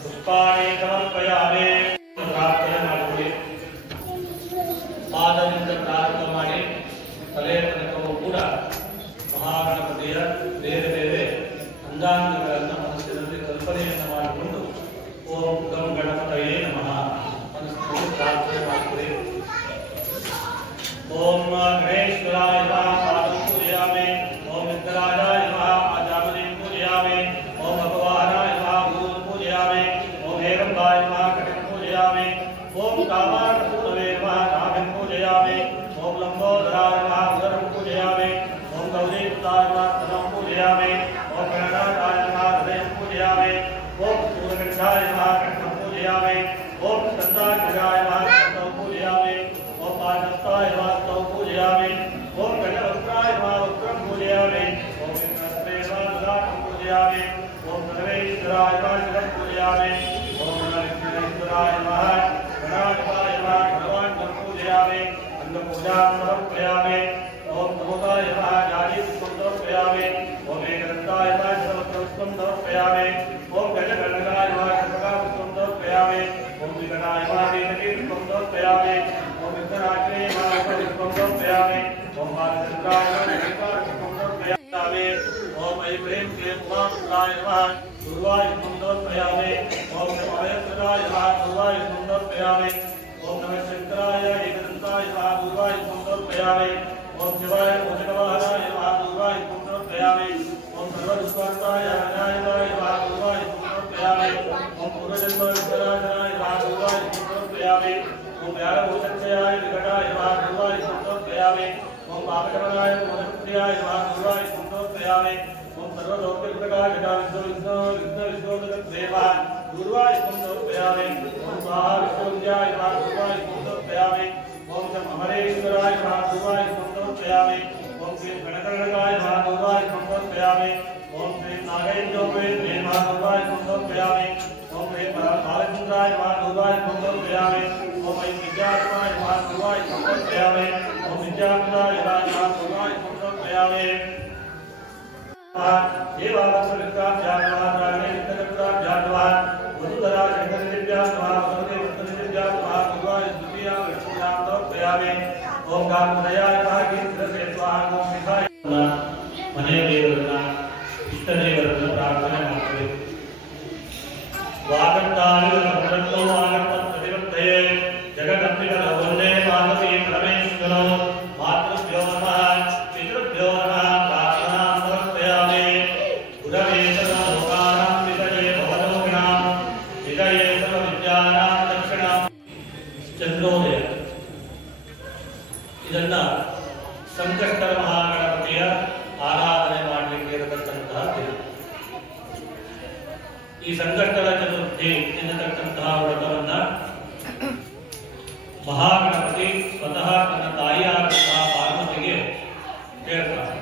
पुष्पाणि समर्पयामि प्रार्थನೆ ಮಾಡಿಕೊಳ್ಳಿ ಪಾದದಿಂದ ಪ್ರಾರಂಭ ಮಾಡಿ ತಲೆಯ ತನಕವೂ ಕೂಡ ಮಹಾಗಣಪತಿಯ ಬೇರೆ ಬೇರೆ ಅಂಗಾಂಗಗಳನ್ನು ಮನಸ್ಸಿನಲ್ಲಿ ಕಲ್ಪನೆಯನ್ನು ಮಾಡಿಕೊಂಡು ಓಂ ಗಂ ಗಣಪತಯೇ ನಮಃ ಮನಸ್ಸಿನಲ್ಲಿ ಪ್ರಾರ್ಥನೆ ಮಾಡಿಕೊಳ್ಳಿ ಓಂ ಗಣೇಶ್ವರಾಯ ನಮಃ ಪಾದಂ ಪೂಜಯಾಮಿ ಓಂ ವಿಘ್ನರಾಜಾಯ ನಮಃ ಆಜಾಮನಿಂ ಪೂಜಯಾಮಿ ಓಂ ಭಗವಾನಾಯ ನಮಃ ಗುರುಂ ಪೂಜಯಾಮಿ ಓಂ ಹೇರಂಬಾಯ ನಮಃ ಕಟಿಂ ಪೂಜಯಾಮಿ ಓಂ ಕಾಮಾಕ್ಷಪೂರ್ಣವೇ ನಮಃ ನಾಭಿಂ ಪೂಜಯಾಮಿ ಓಂ ಲಂಬೋದರಾಯ ನಮಃ ಉದರಂ ಪೂಜಯಾಮಿ ಓಂ ಗೌರೀಪುತಾಯ ನಮಃ ಸ್ತನಂ ಪೂಜಯಾಮಿ ಓಂ ಗಣನಾಥಾಯ ನಮಃ ಹೃದಯಂ ಪೂಜಯಾಮಿ ಓಂ ಸೂರ್ಯಗಂಧಾಯ ನಮಃ ಕಂಠಂ ಪೂಜಯಾಮಿ ಓಂ ಸ್ಕಂದಾಗ್ರಜಾಯ ನಮಃ ಸ್ಕಂಧಂ ಪೂಜಯಾಮಿ ಓಂ ಪಾದಸ್ಥಾಯ ನಮಃ ಸ್ತೌ ಪೂಜಯಾಮಿ ಓಂ ಗಜವಕ್त्राय नमः वक्त्रं पूजयामि ओम इंद्रस्ते नमः ललाटं पूजयामि ओम सर्वेश्वराय नमः शिरं पूजयामि ओम गणेश्वराय नमः गणाधिपाय नमः गणवान्नं पूजयामि अन्नपूजां समर्पयामि ओम नमोदाय नमः जाजीपुष्पं समर्पयामि ओम एकदन्ताय नमः सर्वपुष्पं समर्पयामि ओम गजगणनाय नमः सर्वपुष्पं समर्पयामि ओम विघ्नाय नमः वीणकीपुष्पं समर्पयामि ओम विघ्नाग्ने नमः पुष्पं समर्पयामि ओम बालचंद्राय नमः समर्पयामि ओम ऐं क्लीं उमापुत्राय नमः गुरुवाय समर्पयामि ओम नमः नमः गुरुवाय समर्पयामि ओम नमः शंकराय एकदन्ताय नमः गुरुवाय समर्पयामि ओम शिवाय मोदकवाहनाय नमः गुरुवाय समर्पयामि ओम सर्वदुष्टाय विनायकाय नमः गुरुवाय समर्पयामि ओम पूर्वजन्म विघ्ननाशाय नमः गुरुवाय समर्पयामि ओम व्याघ्रभूषणजयाय विकटाय नमः गुरुवाय समर्पयामि ओम पापकरणाय मोदकप्रियाय नमः गुरुवाय समर्पयामि ओम सर्वलोकप्रकाशकाय विष्णुविष्णुदेवाय गुरुवाय समर्पयामि ओम स्वाहा विष्णुविद्याय नमः गुरुवाय समर्पयामि ओम शं अमरेश्वराय नमः गुरुवाय समर्पयामि ओम श्री गणकर्णकाय नमः गुरुवाय समर्पयामि ओम श्री नागेन्द्रोपे नमः गुरुवाय समर्पयामि ओम श्री बालचंद्राय नमः गुरुवाय समर्पयामि ओम ऐं विद्यात्माय नमः गुरुवाय समर्पयामि ओम विद्यात्माय नमः गुरुवाय समर्पयामि देवावत्सविद्याभ्यां नमः प्राणे विद्याभ्यां नमः वसुधरा शंकरदिव्यां नमः वसुदेव वसुदेव्यां नमः गुरुवाय द्वितीया विष्णुभ्यां समर्पयामि ओम गांधयाय नमः कीर्तसे स्वाहा ओम विधाय मने देवरನ್ನ इष्ट देवरನ್ನ ಪ್ರಾರ್ಥನೆ ಮಾಡ್ತೀವಿ ವಾಗಂತಾಳು ಸಮೃದ್ಧೋ ಆಗತ ಪ್ರತಿವರ್ತಯೇ ಜಗದಂಬಿಕಾ ವಂದೇ ಮಾತೇ ಪರಮೇಶ್ವರೋ ಮಾತೃಭ್ಯೋ ನಮಃ ಪಿತೃಭ್ಯೋ ನಮಃ ಪ್ರಾರ್ಥನಾಂ ಸಮರ್ಪಯಾಮಿ ಗುರವೇ ಸರ್ವಲೋಕಾನಾಂ ವಿಜಯೇ ಭವಲೋಕನಾಂ ವಿಜಯೇ ಸರ್ವವಿದ್ಯಾನಾಂ ದಕ್ಷಿಣಾಂ ಚಂದ್ರೋದಯ ಇದನ್ನ ಸಂಕಷ್ಟರ ಮಹಾಗಣಪತಿಯ ಆರಾಧನೆ ಮಾಡಲಿಕ್ಕೆ ಇರತಕ್ಕಂತಹ ದಿನ. ಈ ಸಂಕಷ್ಟರ ಚತುರ್ಥಿ ಎನ್ನತಕ್ಕಂತಹ ವ್ರತವನ್ನ ಮಹಾಗಣಪತಿ ಸ್ವತಃ ತನ್ನ ತಾಯಿಯಾದಂತಹ ಪಾರ್ವತಿಗೆ ಹೇಳ್ತಾರೆ.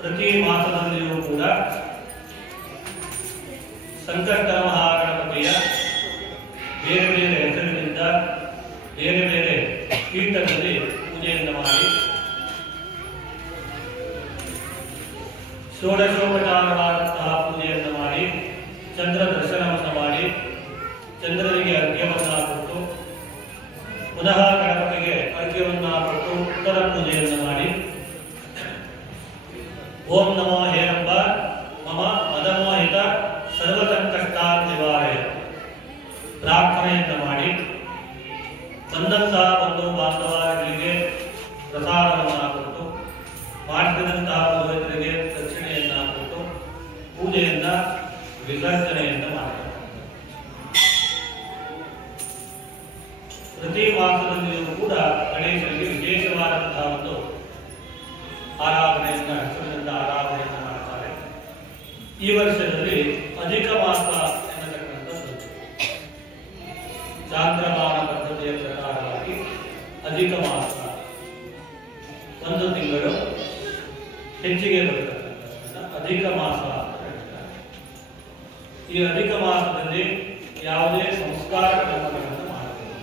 ಪ್ರತಿ ಮಾಸದಲ್ಲಿಯೂ ಕೂಡ ಸಂಕಷ್ಟರ ಮಹಾಗಣಪತಿಯ ಬೇರೆ ಬೇರೆ ಹೆಸರಿನಿಂದ ಬೇರೆ ಬೇರೆ ಪೀಠದಲ್ಲಿ ಪೂಜೆಯನ್ನು ಮಾಡಿ ಷೋಡಶೋಪಚಾರವಾದಂತಹ ಪೂಜೆಯನ್ನು ಮಾಡಿ ಚಂದ್ರ ದರ್ಶನವನ್ನು ಮಾಡಿ ಚಂದ್ರನಿಗೆ ಅರ್ಘ್ಯವನ್ನು ಕೊಟ್ಟು ಪುನಃ ಗಣಪತಿಗೆ ಅರ್ಘ್ಯವನ್ನು ಕೊಟ್ಟು ಉತ್ತರ ಪೂಜೆಯನ್ನು ಮಾಡಿ ಓಂ ನಮೋ ಹೇರಂಬ ಮಮ ಮದಮೋಹಿತ ಸರ್ವಸಂಕಷ್ಟಾನ್ ನಿವಾರಯ ಪ್ರಾರ್ಥನೆಯನ್ನು ಮಾಡಿ ಬಂದಂತಹ ಬಂಧು ಬಾಂಧವರಿಗೆ ಪ್ರಸಾದವನ್ನು ಕೊಟ್ಟು ಮಾಡಿದಂತಹ ಪುರೋಹಿತರಿಗೆ ದಕ್ಷಿಣೆಯನ್ನು ಕೊಟ್ಟು ಪೂಜೆಯನ್ನ ವಿಸರ್ಜನೆಯನ್ನು ಮಾಡಿ ಚಾಂದ್ರಮಾನ ಪದ್ಧತಿಯ ಪ್ರಕಾರವಾಗಿ ಅಧಿಕ ಮಾಸ ಒಂದು ತಿಂಗಳು ಹೆಚ್ಚಿಗೆ ಬರತಕ್ಕಂಥದ್ದನ್ನ ಅಧಿಕ ಮಾಸ ಅಂತ ಹೇಳ್ತಾರೆ. ಈ ಅಧಿಕ ಮಾಸದಲ್ಲಿ ಯಾವುದೇ ಸಂಸ್ಕಾರ ಕರ್ಮಗಳನ್ನು ಮಾಡಬಹುದು.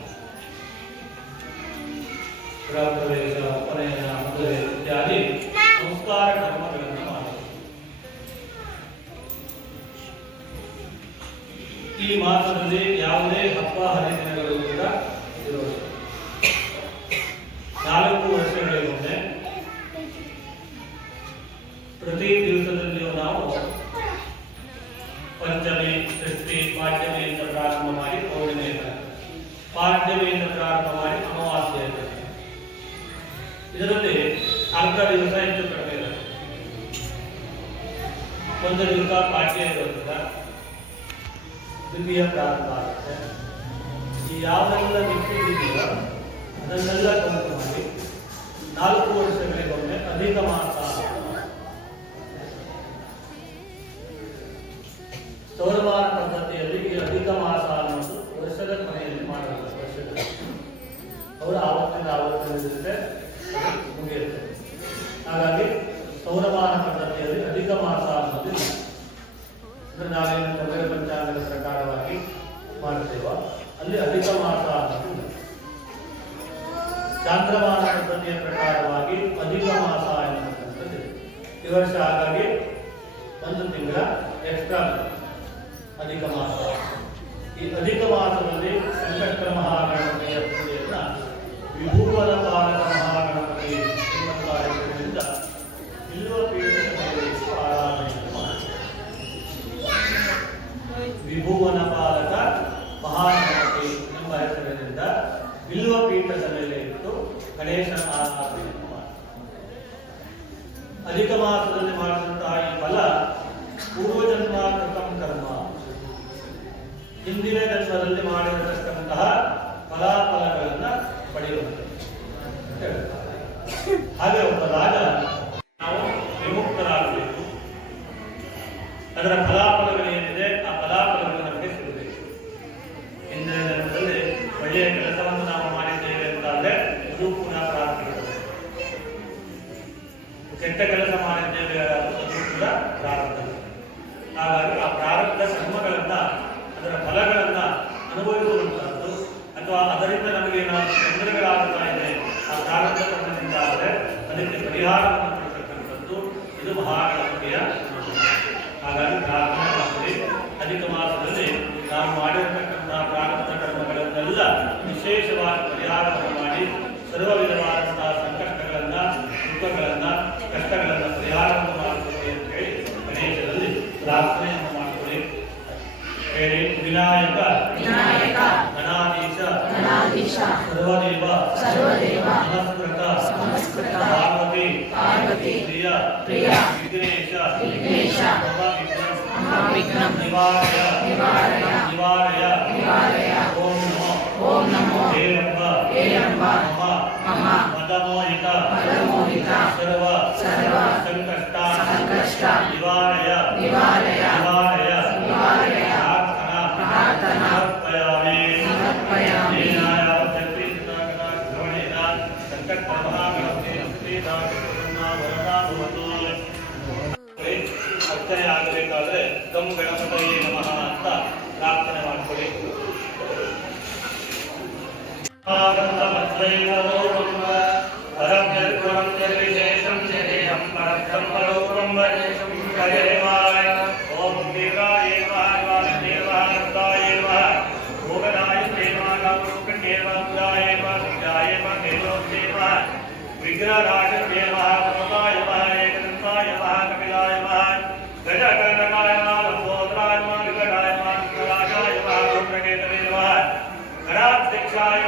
ಗೃಹ ಪ್ರವೇಶ, ಉಪನಯನ, ಮದುವೆ ಇತ್ಯಾದಿ ಸಂಸ್ಕಾರ ಕರ್ಮಗಳನ್ನು ಮಾಡಬಹುದು. ಈ ಮಾಸದಲ್ಲಿ ಯಾವುದೇ ಹಬ್ಬ ಹರಿದಿನಗಳು ಕೂಡ ಇರುವುದು. 4 ವರ್ಷಗಳಿಗೊಮ್ಮೆ ಪ್ರತಿ ದಿವಸದಲ್ಲಿಯೂ ನಾವು ಪಂಚಮಿ, ಷಷ್ಠಿ, ಪಾಡ್ಯಮಿಯಿಂದ ಪ್ರಾರಂಭ ಮಾಡಿ ಪೌರ್ಣಿಮೆ, ಪಾಡ್ಯಮಿಯಿಂದ ಪ್ರಾರಂಭ ಮಾಡಿ ಅಮಾವಾಸ್ಯೆ. ಇದರಲ್ಲಿ ಅರ್ಧ ದಿವಸ ಹೆಚ್ಚು ಕಡಿಮೆ ಇರುತ್ತೆ. ಒಂದು ದಿವಸ ಪಾಡ್ಯ ಇರೋದ್ರಿಂದ ದ್ವಿತೀಯ ಪ್ರಾರಂಭ ಆಗುತ್ತೆ. ಈ ಯಾವುದೆಲ್ಲ ಮಿಕ್ಕಿದೆಯೋ ಅದನ್ನೆಲ್ಲ ಕೌಂಟ್ ಮಾಡಿ 4 ವರ್ಷಗಳಿಗೊಮ್ಮೆ ಅಧಿಕ ಮಾಸ. ಸೌರಮಾನ ಪದ್ಧತಿಯಲ್ಲಿ ಈ ಅಧಿಕ ಮಾಸ ಅನ್ನೋದು ವರ್ಷದ ಕೊನೆಯಲ್ಲಿ ಮಾಡಬೇಕು. ವರ್ಷದಲ್ಲಿ ಅವರು ಆವತ್ತಿನ ಜೊತೆ ಮುಗಿಯುತ್ತೆ. ಹಾಗಾಗಿ ಸೌರಮಾನ ಪದ್ಧತಿಯಲ್ಲಿ ಅಧಿಕ ಮಾಸ ಅನ್ನೋದು ಅಂದ್ರೆ ನಾವೇನು ತೊಗರೆ ಪಂಚಾಂಗದ ಪ್ರಕಾರವಾಗಿ ಮಾಡ್ತೇವೋ ಅಲ್ಲಿ ಅಧಿಕ ಮಾಸ ಅನ್ನೋದು. ಚಾಂದ್ರಮಾನ ಪದ್ಧತಿಯ ಪ್ರಕಾರವಾಗಿ ಅಧಿಕ ಮಾಸ ಎನ್ನುವಂಥದ್ದು ಈ ವರ್ಷ. ಹಾಗಾಗಿ 1 ತಿಂಗಳ ಎಕ್ಸ್ಟ್ರಾ ಅಧಿಕ ಮಾಸ. ಈ ಅಧಿಕ ಮಾಸದಲ್ಲಿ ಸಂಕಷ್ಟ ಮಹಾಗಣಪತಿಯ ಪೂಜೆಯನ್ನ ವಿಭೂವನ ಪಾಲಕ ಮಹಾಗಣಪತಿ ಎಂಬ ಹೆಸರಿನಿಂದ ಬಿಲ್ವ ಪೀಠದ ಮೇಲೆ ಆರಾಧನೆಯನ್ನು ಮಾಡುತ್ತಾರೆ. ವಿಭೂವನ ಪಾಲಕ ಮಹಾಗಣಪತಿ ಎಂಬ ಹೆಸರಿನಿಂದ ಬಿಲ್ವ ಪೀಠದ ಮೇಲೆ ಇಟ್ಟು ಗಣೇಶನ ಆರಾಧನೆಯನ್ನು ಮಾಡುತ್ತಾರೆ. ಅಧಿಕ ಮಾಸದಲ್ಲಿ ಮಾಡಿದಂತಹ ಈ ಫಲ ಪೂರ್ವಜನ್ಮ ಕೃತಂ ಕರ್ಮ, ಹಿಂದಿನ ಜನ್ಮದಲ್ಲಿ ಮಾಡಿರತಕ್ಕಂತಹ ಫಲಾಫಲಗಳನ್ನ ಪಡೆಯುವಂತೆ ಹೇಳ್ತಾರೆ. ಹಾಗೆ ಒಬ್ಬ ರಾಜ ನಾವು ವಿಮುಕ್ತರಾಗಬೇಕು. ಅದರ ಫಲಾಫಲಗಳೇನಿದೆ ಆ ಫಲಾಫಲಗಳು ನಮಗೆ ಸಿಗಬೇಕು. ಹಿಂದಿನ ಜನ್ಮದಲ್ಲಿ ಒಳ್ಳೆಯ ಕೆಲಸವನ್ನು ನಾವು ಮಾಡಿದ್ದೇವೆ ಅಂತಾದ್ರೆ ಅದು ಪುನಃ ಪ್ರಾರಂಭಿಸಬೇಕು. ಕೆಟ್ಟ ಕೆಲಸ ಮಾಡಿದ್ದೇವೆ ಅದು ಕೂಡ ಪ್ರಾರಂಭ. ಹಾಗಾಗಿ ಆ ಪ್ರಾರಬ್ಧ ಕರ್ಮಗಳನ್ನ, ಅದರ ಫಲಗಳನ್ನ ಅನುಭವಿಸುವಂತಹದ್ದು ಅಥವಾ ಅದರಿಂದ ನಮಗೆ ಏನಾದರೂ ತೊಂದರೆಗಳಾಗ್ತಾ ಇದೆ ಆ ಪ್ರಾರಬ್ಧ ಕರ್ಮದಿಂದ ಆದರೆ ಅದಕ್ಕೆ ಪರಿಹಾರವನ್ನು ಕೊಡತಕ್ಕಂಥದ್ದು ಇದು ಮಹಾಗಣಪತಿಯ. ಹಾಗಾಗಿ ಪ್ರಾರ್ಥನೆ ಮಾಡ್ತೀವಿ. ಅಧಿಕ ಮಾಸದಲ್ಲಿ ನಾವು ಮಾಡಿರತಕ್ಕಂತಹ ಪ್ರಾರಬ್ಧ ಕರ್ಮಗಳನ್ನೆಲ್ಲ ವಿಶೇಷವಾಗಿ ಪರಿಹಾರವನ್ನು ಮಾಡಿ ಸರ್ವ ವಿಧವಾದಂತಹ ಸಂಕಷ್ಟಗಳನ್ನ, ದುಃಖಗಳನ್ನ, ಕಷ್ಟಗಳನ್ನ ಪರಿಹಾರವನ್ನು ಮಾಡುತ್ತದೆ ಅಂತ ಹೇಳಿ ಗಣೇಶನಲ್ಲಿ ಪ್ರಾರ್ಥನೆಯನ್ನು ಮಾಡಿಕೊಳ್ಳಿ. ಹೇಳಿ. ವಿನಾಯಕ ಗಣಾಧೀಶ ಸರ್ವದೇವ ನಮಸ್ಕೃತ ಪಾರ್ವತಿ ಪ್ರಿಯ ವಿಘ್ನೇಶ ಮಹಾವಿಘ್ನಂ ನಿವಾರಯ ಓಂ ನಮೋ ಹೇರಂಬ ಮಮ ಮದಮೋಹಿತ ಸರ್ವ ಸಂಕಷ್ಟ ನಿವಾರಯ ಪ್ರಾರ್ಥನಾ ಸಮರ್ಪಯಾಮಿ. ಅರ್ಚನೆ ಆಗಬೇಕಾದ್ರೆ ಗಂ ಗಣಪತಯೇ ನಮಃ ಅಂತ ಪ್ರಾರ್ಥನೆ ಮಾಡಿಕೊಳ್ಳಿ. ಓಂ ದೇವಾಯ विग्रहराज प्रमदाय एकदंताय कपिलाय गजकर्णकाय लंबोदराय विकटाय राजाय रुद्रकेतवे गणाध्यक्षाय